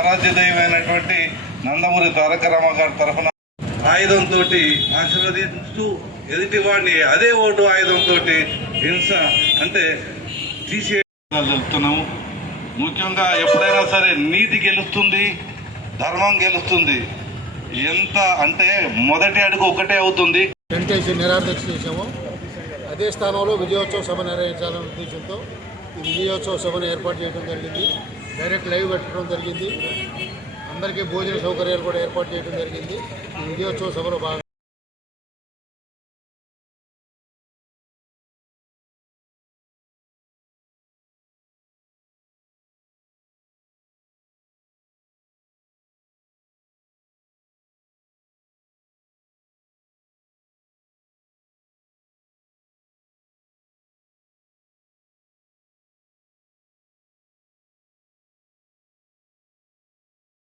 ఆరాధ్య దైవమైనటువంటి నందమూరి తారక రామ గారి తరఫున ఆయుధంతో ఆశీర్వదిస్తూ ఎదుటివాడిని అదే ఓటు ఆయుధంతో హింస అంటే తీసే జరుపుతున్నాము. ముఖ్యంగా ఎప్పుడైనా సరే నీతి గెలుస్తుంది ధర్మం గెలుస్తుంది. ఎంత అంటే మొదటి అడుగు ఒకటే అవుతుంది. వెంకటేశ్వర నిరాదీక్ష చేశాము. అదే స్థానంలో విజయోత్సవ సభ నిర్వహించాలనే ఉద్దేశంతో ఈ విజయోత్సవ సభను ఏర్పాటు చేయడం జరిగింది. డైరెక్ట్ లైవ్ పెట్టడం జరిగింది. అందరికీ భోజన సౌకర్యాలు కూడా ఏర్పాటు చేయడం జరిగింది. ఈ విజయోత్సవ సభలో భాగంగా